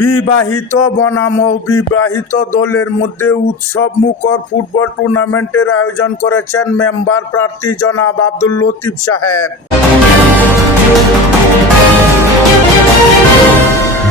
বিবাহিত বনাম অবিবাহিত দলের মধ্যে উৎসব মুখর ফুটবল টুর্নামেন্টের আয়োজন করেছেন মেম্বার প্রার্থী জনাব আব্দুল লতিফ সাহেব।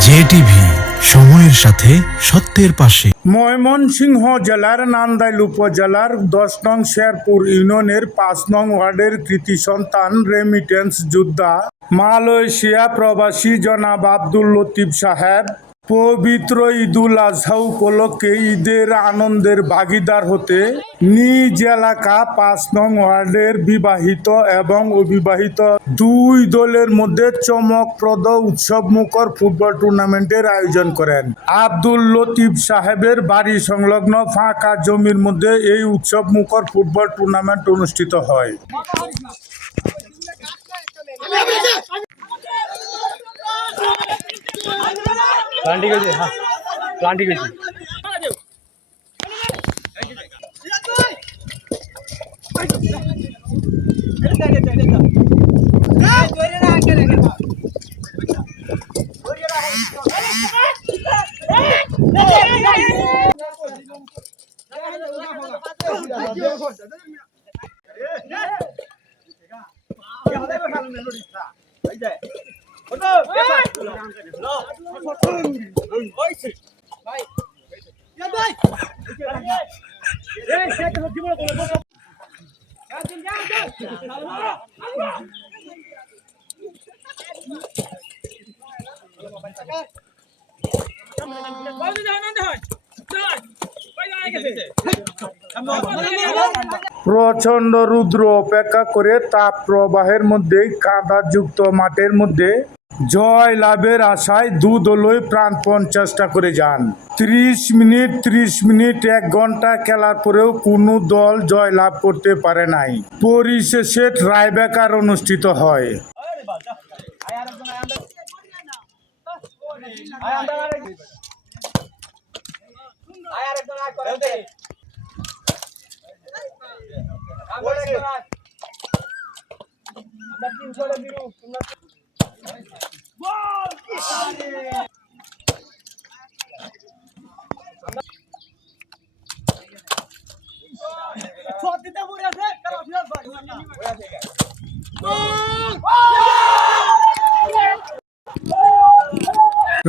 জেটিভি, সময়ের সাথে সত্যের পাশে। ময়মনসিংহ জেলার নান্দাইল উপজেলার 10 নং শেরপুর ইউনিয়নের 5 নং ওয়ার্ডের কৃতি সন্তান রেমিটেন্স যোদ্ধা মালয়েশিয়া প্রবাসী জনাব আব্দুল লতিফ সাহেব পবিত্র ঈদুল আজহা উপলক্ষে ঈদের আনন্দের ভাগিদার হতে নিজ এলাকা 5 নং ওয়ার্ডের বিবাহিত এবং অবিবাহিত দুই দলের মধ্যে চমকপ্রদ উৎসবমুখর ফুটবল টুর্নামেন্টের আয়োজন করেন। আব্দুল লতিফ সাহেবের বাড়ি সংলগ্ন ফাঁকা জমির মধ্যে এই উৎসবমুখর ফুটবল টুর্নামেন্ট অনুষ্ঠিত হয়। প্লান্টিং হয়েছে, হ্যাঁ প্লান্টিং হয়েছে। প্রচন্ড রুদ্র অপেক্ষা করে তাপ প্রবাহের মধ্যে কাদাযুক্ত মাঠের মধ্যে জয় লাভের আশায় দু দলই প্রাণপণ চেষ্টা করে যান। 30 মিনিট 1 ঘন্টা খেলার পরেও কোনো দল জয় লাভ করতে পারে নাই। পরিশেষে টাইব্রেকার অনুষ্ঠিত হয়।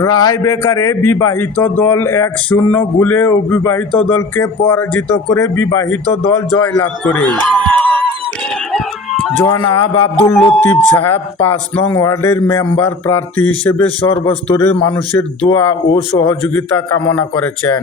টাইব্রেকারে বিবাহিত দল 1-0 গোলে অবিবাহিত দলকে পরাজিত করে বিবাহিত দল জয়লাভ করে। জনাব আব্দুল লতিফ সাহেব 5 নং ওয়ার্ডের মেম্বার প্রার্থী হিসেবে সর্বস্তরের মানুষের দোয়া ও সহযোগিতা কামনা করেছেন।